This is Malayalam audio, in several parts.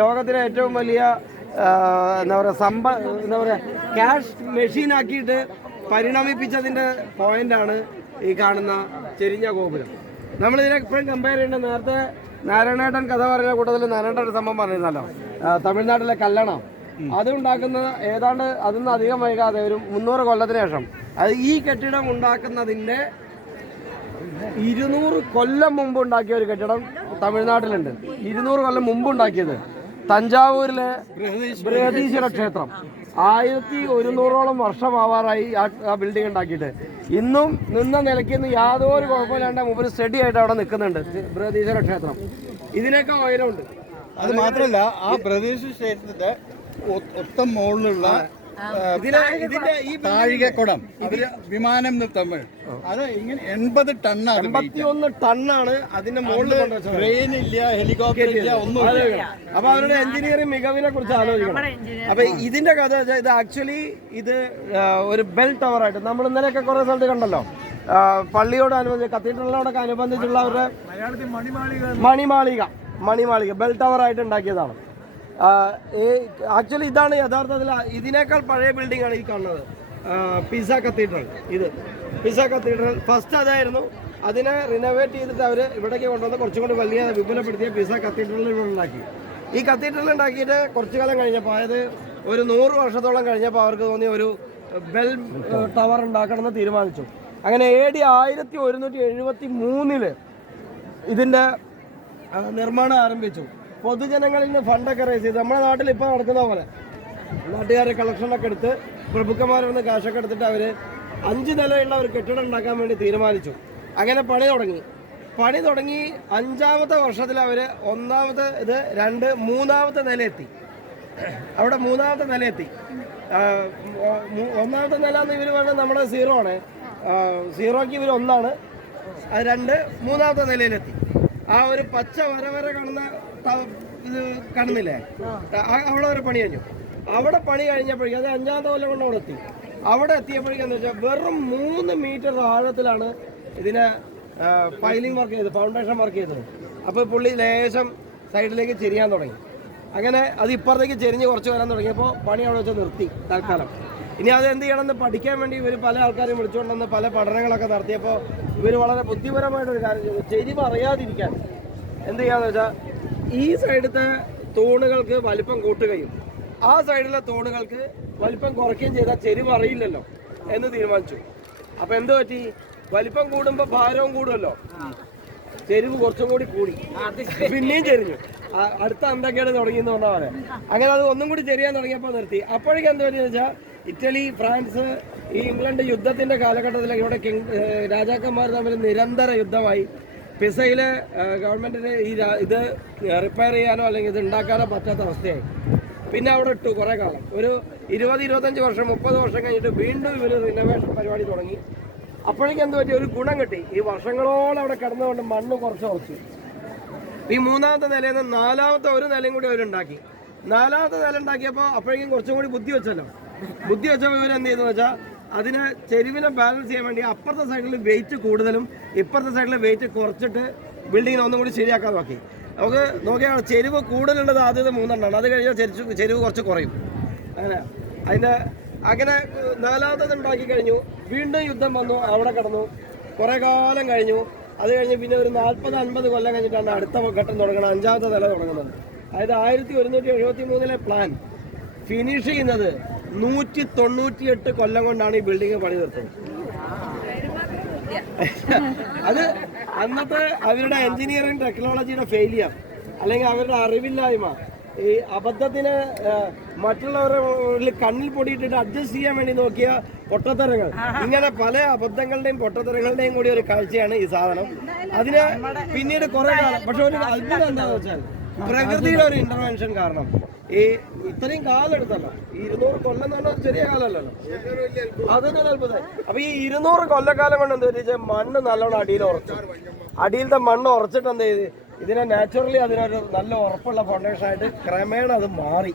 ലോകത്തിലെ ഏറ്റവും വലിയ എന്താ പറയുക ക്യാഷ് മെഷീനാക്കിയിട്ട് പരിണമിപ്പിച്ചതിൻ്റെ പോയിന്റാണ് ഈ കാണുന്ന ചെരിഞ്ഞ ഗോപുരം. നമ്മളിതിനെ എപ്പോഴും കമ്പയർ ചെയ്യേണ്ടത്, നേരത്തെ നാരായണേട്ടൻ കഥ പറയുന്ന കൂട്ടത്തിൽ നാരായണേട്ടൻ ഒരു സംഭവം പറഞ്ഞിരുന്നല്ലോ, തമിഴ്നാട്ടിലെ കല്ലണം. അത് ഉണ്ടാക്കുന്നത് ഏതാണ്ട് അതൊന്നും അധികം വൈകാതെ ഒരു 300 കൊല്ലത്തിന് ശേഷം, അത് ഈ കെട്ടിടം ഉണ്ടാക്കുന്നതിൻ്റെ 200 കൊല്ലം മുമ്പ് ഉണ്ടാക്കിയ ഒരു കെട്ടിടം തമിഴ്നാട്ടിലുണ്ട്. 200 കൊല്ലം മുമ്പ് ഉണ്ടാക്കിയത് തഞ്ചാവൂരിലെ ബൃഹദീശ്വര ക്ഷേത്രം. 1100ഓളം വർഷമാവാറായി ആ ബിൽഡിംഗ് ഉണ്ടാക്കിയിട്ട്. ഇന്നും നിന്ന നിലയ്ക്ക് യാതൊരു കുഴപ്പമില്ലാണ്ട് മുമ്പ് സ്റ്റഡി ആയിട്ട് അവിടെ നിൽക്കുന്നുണ്ട് ബൃഹദീശ്വര ക്ഷേത്രം. ഇതിനൊക്കെ ഉയരമുണ്ട്. അത് മാത്രമല്ല, ആ ബൃഹദീശ്വര ക്ഷേത്രത്തിന്റെ ഒത്ത മുകളിലുള്ള ഇതിന്റെ ഈ താഴികക്കുടം വിമാനം തമിഴ് അത് ഇങ്ങനെ 80 ടണ്ണാണ്. 81 ടണ്ണാണ് അതിന്റെ മുകളിൽ. ട്രെയിൻ ഇല്ല, ഹെലികോപ്റ്റർ ഇല്ല, ഒന്നും. അപ്പൊ അവരുടെ എഞ്ചിനീയറിംഗ് മികവിനെ കുറിച്ച് ആലോചിക്കണം. അപ്പൊ ഇതിന്റെ കഥ ഇത് ആക്ച്വലി ഇത് ഒരു ബെൽ ടവർ ആയിട്ട് നമ്മൾ ഇന്നലെയൊക്കെ കുറെ സ്ഥലത്ത് കണ്ടല്ലോ, പള്ളിയോടനുബന്ധിച്ച് കത്തീഡ്രലിനോടൊക്കെ അനുബന്ധിച്ചുള്ള അവരുടെ മണിമാളിക ബെൽ ടവർ ആയിട്ട് ഉണ്ടാക്കിയതാണ്. ആക്ച്വലി ഇതാണ് യഥാർത്ഥത്തിൽ ഇതിനേക്കാൾ പഴയ ബിൽഡിംഗ് ആണ് ഈ കാണുന്നത്, പിസ കത്തീഡ്രൽ. ഇത് പിസ കത്തീഡ്രൽ ഫസ്റ്റ് അതായിരുന്നു. അതിനെ റിനോവേറ്റ് ചെയ്തിട്ട് അവർ ഇവിടേക്ക് കൊണ്ടുവന്ന് കുറച്ചും കൂടി വലിയ വിപുലപ്പെടുത്തിയ പിസ കത്തീഡ്രൽ ഇവിടെ ഉണ്ടാക്കി. ഈ കത്തീഡ്രൽ ഉണ്ടാക്കിയിട്ട് കുറച്ചു കാലം കഴിഞ്ഞപ്പോൾ, അതായത് ഒരു 100 വർഷത്തോളം കഴിഞ്ഞപ്പോൾ അവർക്ക് തോന്നി ഒരു ബെൽ ടവർ ഉണ്ടാക്കണമെന്ന് തീരുമാനിച്ചു. അങ്ങനെ AD 1173 ഇതിൻ്റെ നിർമ്മാണം ആരംഭിച്ചു. പൊതുജനങ്ങളിൽ നിന്ന് ഫണ്ടൊക്കെ റേസ് ചെയ്ത് നമ്മുടെ നാട്ടിൽ ഇപ്പോൾ നടക്കുന്ന പോലെ നാട്ടുകാരെ കളക്ഷനൊക്കെ എടുത്ത് പ്രഭുക്കന്മാരിൽ നിന്ന് കാശൊക്കെ എടുത്തിട്ട് അവർ 5 നിലയുള്ള ഒരു കെട്ടിടം ഉണ്ടാക്കാൻ വേണ്ടി തീരുമാനിച്ചു. അങ്ങനെ പണി തുടങ്ങി 5ാമത്തെ വർഷത്തിൽ അവർ 1ാമത്തെ ഇത് 2 3ാമത്തെ നിലയെത്തി. അവിടെ 3ാമത്തെ നിലയെത്തി. 1ാമത്തെ നില എന്ന് ഇവർ പറഞ്ഞാൽ നമ്മുടെ 0 ആണ്. 0ക്ക് ഇവർ 1ആണ്. അത് 2 3ാമത്തെ നിലയിലെത്തി. ആ ഒരു പച്ച വര കാണുന്ന ഇത് കാണുന്നില്ലേ, അവിടെ ഒരു പണി കഴിഞ്ഞു. അവിടെ പണി കഴിഞ്ഞപ്പോഴേക്കും, അത് 5ാമത്തെ കൊല്ലം കൊണ്ട് അവിടെ എത്തി. അവിടെ എത്തിയപ്പോഴേക്കും എന്താ വെച്ചാൽ വെറും 3 മീറ്റർ ആഴത്തിലാണ് ഇതിനെ പൈലിംഗ് വർക്ക് ചെയ്തത്, ഫൗണ്ടേഷൻ വർക്ക് ചെയ്തത്. അപ്പോൾ പുള്ളി ലേശം സൈഡിലേക്ക് ചെരിയാൻ തുടങ്ങി. അങ്ങനെ അത് ഇപ്പുറത്തേക്ക് ചെരിഞ്ഞ് കുറച്ച് വരാൻ തുടങ്ങിയപ്പോൾ പണി അവിടെ വെച്ച് നിർത്തി തൽക്കാലം. ഇനി അത് എന്ത് ചെയ്യണമെന്ന് പഠിക്കാൻ വേണ്ടി ഇവർ പല ആൾക്കാരെയും വിളിച്ചുകൊണ്ടെന്ന് പല പഠനങ്ങളൊക്കെ നടത്തിയപ്പോൾ ഇവർ വളരെ ബുദ്ധിപരമായിട്ടൊരു കാര്യം ചെയ്തു. ചെരിവ് അറിയാതിരിക്കാൻ എന്ത് ചെയ്യാന്ന് വെച്ചാൽ ഈ സൈഡത്തെ തൂണുകൾക്ക് വലിപ്പം കൂട്ടുകയും ആ സൈഡിലെ തൂണുകൾക്ക് വലിപ്പം കുറയ്ക്കുകയും ചെയ്താൽ ചെരിവ് അറിയില്ലല്ലോ എന്ന് തീരുമാനിച്ചു. അപ്പം എന്ത് പറ്റി, വലിപ്പം കൂടുമ്പോൾ ഭാരവും കൂടുമല്ലോ, ചെരിവ് കുറച്ചും കൂടി കൂടി, പിന്നെയും ചെരിഞ്ഞു. അടുത്ത അന്തക്കേട് തുടങ്ങി എന്ന് പറഞ്ഞ പോലെ. അങ്ങനെ അത് ഒന്നും കൂടി ചെരിയാൻ തുടങ്ങിയപ്പോൾ നിർത്തി. അപ്പോഴേക്കും എന്താ പറ്റിയെന്ന് വെച്ചാൽ ഇറ്റലി, ഫ്രാൻസ്, ഈ ഇംഗ്ലണ്ട് യുദ്ധത്തിൻ്റെ കാലഘട്ടത്തിലൊക്കെ ഇവിടെ രാജാക്കന്മാർ തമ്മിൽ നിരന്തര യുദ്ധമായി. പിസയിലെ ഗവൺമെൻറ്റിന് ഇത് റിപ്പയർ ചെയ്യാനോ അല്ലെങ്കിൽ ഇത് ഉണ്ടാക്കാനോ പറ്റാത്ത അവസ്ഥയായി. പിന്നെ അവിടെ ഇട്ടു കുറേ കാലം, ഒരു 20-25 വർഷം 30 വർഷം കഴിഞ്ഞിട്ട് വീണ്ടും ഇവർ റിനോവേഷൻ പരിപാടി തുടങ്ങി. അപ്പോഴേക്കും എന്ത് പറ്റി, ഒരു ഗുണം കിട്ടി. ഈ വർഷങ്ങളോളം അവിടെ കിടന്നുകൊണ്ട് മണ്ണ് കുറച്ച് ഉറച്ചു. ഈ 3ാമത്തെ നിലയിൽ നിന്ന് 4ാമത്തെ ഒരു നിലയും കൂടി അവരുണ്ടാക്കി. 4ാമത്തെ നില ഉണ്ടാക്കിയപ്പോൾ അപ്പോഴേക്കും കുറച്ചും കൂടി ബുദ്ധി വെച്ചപ്പോൾ ഇവരെന്ത് ചെയ്തെന്ന് വെച്ചാൽ അതിനെ ചെരിവിനെ ബാലൻസ് ചെയ്യാൻ വേണ്ടി അപ്പുറത്തെ സൈഡിൽ വെയിറ്റ് കൂടുതലും ഇപ്പുറത്തെ സൈഡിൽ വെയിറ്റ് കുറച്ചിട്ട് ബിൽഡിങ്ങിനെ ഒന്നും കൂടി ശരിയാക്കാൻ നോക്കി. നമുക്ക് നോക്കിയാണ് ചെരിവ് കൂടുതലുള്ളത് ആദ്യത്തെ 3 എണ്ണമാണ്. അത് കഴിഞ്ഞാൽ ചെരിവ് കുറച്ച് കുറയും. അങ്ങനെ 4ാമത്തത് ഉണ്ടാക്കി കഴിഞ്ഞു. വീണ്ടും യുദ്ധം വന്നു, അവിടെ കിടന്നു കുറേ കാലം കഴിഞ്ഞു. അത് കഴിഞ്ഞ് പിന്നെ ഒരു 40-50 കൊല്ലം കഴിഞ്ഞിട്ടാണ് അടുത്ത ഘട്ടം തുടങ്ങുന്നത്, 5ാമത്തെ നില തുടങ്ങുന്നത്. അതായത് 1173 പ്ലാൻ ഫിനിഷ് ചെയ്യുന്നത് 198 കൊല്ലം കൊണ്ടാണ് ഈ ബിൽഡിംഗ് പണി നിർത്തുന്നത്. അത് അന്നത്തെ അവരുടെ എഞ്ചിനീയറിംഗ് ടെക്നോളജിയുടെ ഫെയിലിയർ, അല്ലെങ്കിൽ അവരുടെ അറിവില്ലായ്മ, ഈ അബദ്ധത്തിന് മറ്റുള്ളവരുടെ കണ്ണിൽ പൊടിയിട്ടിട്ട് അഡ്ജസ്റ്റ് ചെയ്യാൻ വേണ്ടി നോക്കിയ പൊട്ടത്തരങ്ങൾ. ഇങ്ങനെ പല അബദ്ധങ്ങളുടെയും പൊട്ടത്തരങ്ങളുടെയും കൂടി ഒരു കാഴ്ചയാണ് ഈ സാധനം. അതിന് പിന്നീട് കുറെ കാലം, പക്ഷെ ഒരു അത്ഭുതം എന്താണെന്ന് വെച്ചാൽ പ്രകൃതിയുടെ ഒരു ഇന്റർവെൻഷൻ കാരണം ഈ ഇത്രയും കാലം എടുത്തല്ലോ. 200 കൊല്ലം എന്ന് പറഞ്ഞാൽ ചെറിയ കാലമല്ലല്ലോ, അതൊക്കെ ഒരു അത്ഭുതം. അപ്പൊ ഈ 200 കൊല്ലക്കാലം കൊണ്ട് എന്താ വെച്ചാൽ മണ്ണ് നല്ലോണം അടിയിൽ ഉറച്ചു. അടിയിലത്തെ മണ്ണ് ഉറച്ചിട്ട് എന്ത് ചെയ്ത് ഇതിനെ നാച്ചുറലി അതിനൊരു നല്ല ഉറപ്പുള്ള ഫൗണ്ടേഷനായിട്ട് ക്രമേണ അത് മാറി.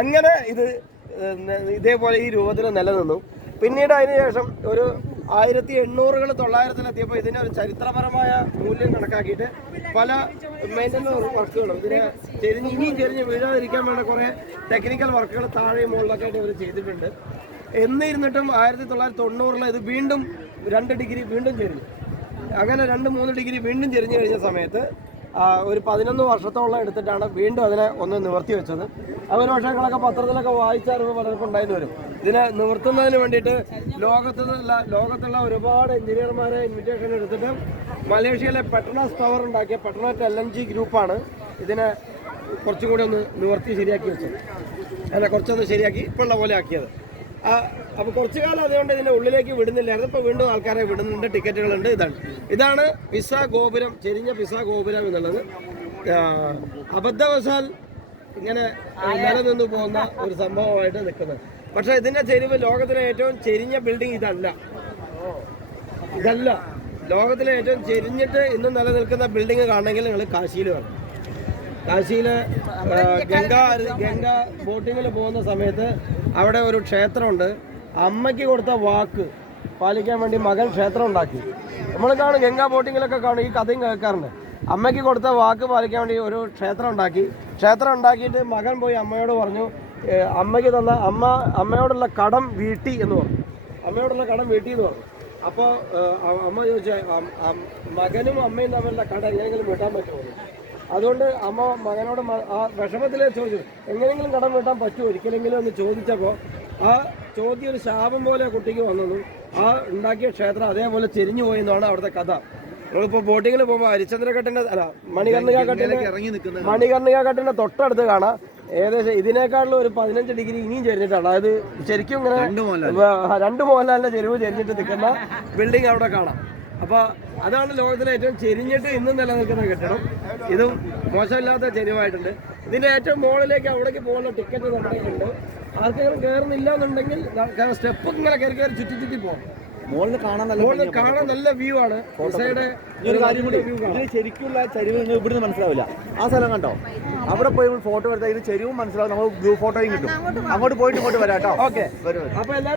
അങ്ങനെ ഇത് ഇതേപോലെ ഈ രൂപത്തിൽ നിലനിന്നു. പിന്നീട് അതിനുശേഷം ഒരു 1800-കൾ 900-ലെത്തിയപ്പോൾ ഇതിനെ ഒരു ചരിത്രപരമായ മൂല്യം കണക്കാക്കിയിട്ട് പല മെയിൻ്റനൻസ് വർക്കുകളും ഇതിനെ ഇനിയും ചെരിഞ്ഞ് വീഴാതിരിക്കാൻ വേണ്ട കുറേ ടെക്നിക്കൽ വർക്കുകൾ താഴെയും മുകളിലൊക്കെ ആയിട്ട് ഇവർ ചെയ്തിട്ടുണ്ട്. എന്നിരുന്നിട്ടും 1990 ഇത് വീണ്ടും 2 ഡിഗ്രി വീണ്ടും ചെരിഞ്ഞു. അങ്ങനെ 2-3 ഡിഗ്രി വീണ്ടും ചെരിഞ്ഞു കഴിഞ്ഞ സമയത്ത് ഒരു 11 വർഷത്തോളം എടുത്തിട്ടാണ് വീണ്ടും അതിനെ ഒന്ന് നിവർത്തി വെച്ചത്. അവർ വർഷങ്ങളൊക്കെ പത്രത്തിലൊക്കെ വായിച്ചറിവ് പലർക്കും ഉണ്ടായിരുന്നു വരും. ഇതിനെ നിവർത്തുന്നതിന് വേണ്ടിയിട്ട് ലോകത്തുള്ള ഒരുപാട് എഞ്ചിനീയർമാരെ ഇൻവിറ്റേഷൻ എടുത്തിട്ട് മലേഷ്യയിലെ പെട്രോണസ് പവർ ഉണ്ടാക്കിയ പെട്രോണറ്റ് LNG ഗ്രൂപ്പാണ് ഇതിനെ കുറച്ചും കൂടി ഒന്ന് നിവർത്തി ശരിയാക്കി വെച്ചത്. അല്ല, കുറച്ചൊന്ന് ശരിയാക്കി ഇപ്പോൾ ഉള്ള പോലെ ആക്കിയത്. അപ്പോൾ കുറച്ചു കാലം അതുകൊണ്ട് ഇതിൻ്റെ ഉള്ളിലേക്ക് വിടുന്നില്ലായിരുന്നു. ഇപ്പോൾ വീണ്ടും ആൾക്കാരെ വിടുന്നുണ്ട്, ടിക്കറ്റുകളുണ്ട്. ഇതാണ് പിസ ഗോപുരം, ചെരിഞ്ഞ പിസ ഗോപുരം എന്നുള്ളത്. അബദ്ധവശാൽ ഇങ്ങനെ നിലനിന്ന് പോകുന്ന ഒരു സംഭവമായിട്ട് നിൽക്കുന്നത്. പക്ഷേ ഇതിൻ്റെ ചെരിവ് ലോകത്തിലെ ഏറ്റവും ചെരിഞ്ഞ ബിൽഡിംഗ് ഇതല്ല. ലോകത്തിലെ ഏറ്റവും ചെരിഞ്ഞിട്ട് ഇന്ന് നിലനിൽക്കുന്ന ബിൽഡിംഗ് കാണണമെങ്കിൽ നിങ്ങൾ കാശിയിൽ വേണം. കാശിയിൽ ഗംഗ ബോട്ടിങ്ങിൽ പോകുന്ന സമയത്ത് അവിടെ ഒരു ക്ഷേത്രമുണ്ട്. അമ്മയ്ക്ക് കൊടുത്ത വാക്ക് പാലിക്കാൻ വേണ്ടി മകൻ ക്ഷേത്രം ഉണ്ടാക്കി. നമ്മൾ കാണും, ഗംഗാ ബോട്ടിങ്ങിലൊക്കെ കാണും, ഈ കഥയും കേൾക്കാറുണ്ട്. അമ്മയ്ക്ക് കൊടുത്ത വാക്ക് പാലിക്കാൻ വേണ്ടി ഒരു ക്ഷേത്രം ഉണ്ടാക്കിയിട്ട് മകൻ പോയി അമ്മയോട് പറഞ്ഞു, അമ്മയ്ക്ക് തന്ന അമ്മയോടുള്ള കടം വീട്ടി എന്ന് പറഞ്ഞു. അപ്പോൾ അമ്മ ചോദിച്ചു, മകനും അമ്മയും തമ്മിലുള്ള കടം എങ്ങനെയെങ്കിലും വീട്ടാൻ പറ്റുമോ? അതുകൊണ്ട് അമ്മ മകനോട് ആ വിഷമത്തിലേ ചോദിച്ചു, എങ്ങനെയെങ്കിലും കടം വീട്ടാൻ പറ്റുമോ ഒരിക്കലെങ്കിലും എന്ന് ചോദിച്ചപ്പോൾ ആ ചോദ്യം ഒരു ശാപം പോലെ കുട്ടിക്ക് വന്നതും ആ ഉണ്ടാക്കിയ ക്ഷേത്രം അതേപോലെ ചെരിഞ്ഞു പോയെന്നാണ് അവിടുത്തെ കഥ. നമ്മളിപ്പോൾ ബോട്ടിങ്ങിൽ പോകുമ്പോൾ ഹരിശ്ചന്ദ്രഘട്ടിൻ്റെ മണികർണികാഘട്ടിൻ്റെ തൊട്ടടുത്ത് കാണാം. ഏകദേശം ഇതിനേക്കാളും ഒരു 15 ഡിഗ്രി ഇനിയും ചെരിഞ്ഞിട്ടാണ്. അതായത് ശരിക്കും ഇങ്ങനെ 2 മോഹൻലാലിൻ്റെ ചെരിവ് ചെരിഞ്ഞിട്ട് നിൽക്കുന്ന ബിൽഡിംഗ് അവിടെ കാണാം. അപ്പോൾ അതാണ് ലോകത്തിലെ ഏറ്റവും ചെരിഞ്ഞിട്ട് ഇന്നും നിലനിൽക്കുന്ന കെട്ടിടം. ഇതും മോശമില്ലാത്ത ചെരിവായിട്ടുണ്ട്. ഇതിൻ്റെ ഏറ്റവും മുകളിലേക്ക് അവിടേക്ക് പോകുന്ന ടിക്കറ്റ് നമ്മുടെ ഉണ്ട്. ആർക്കെങ്കിലും കയറുന്നില്ല എന്നുണ്ടെങ്കിൽ സ്റ്റെപ്പ് ഇങ്ങനെ കയറി ചുറ്റി പോകും. മുകളിൽ കാണാൻ നല്ല വ്യൂ ആണ്. ഒരു കാര്യം കൂടി, ഇതിന് ശരിക്കുള്ള ചരിവ് നിങ്ങൾ ഇവിടുന്ന് മനസ്സിലാവില്ല. ആ സ്ഥലം കണ്ടോ, അവിടെ പോയി ഫോട്ടോ എടുത്താൽ ഇത് ചെരിവും മനസ്സിലാവും, നമ്മൾ ഗ്രൂപ്പ് ഫോട്ടോയും കിട്ടും. അങ്ങോട്ട് പോയിട്ട് ഇങ്ങോട്ട് വരാം കേട്ടോ. ഓക്കെ, അപ്പോൾ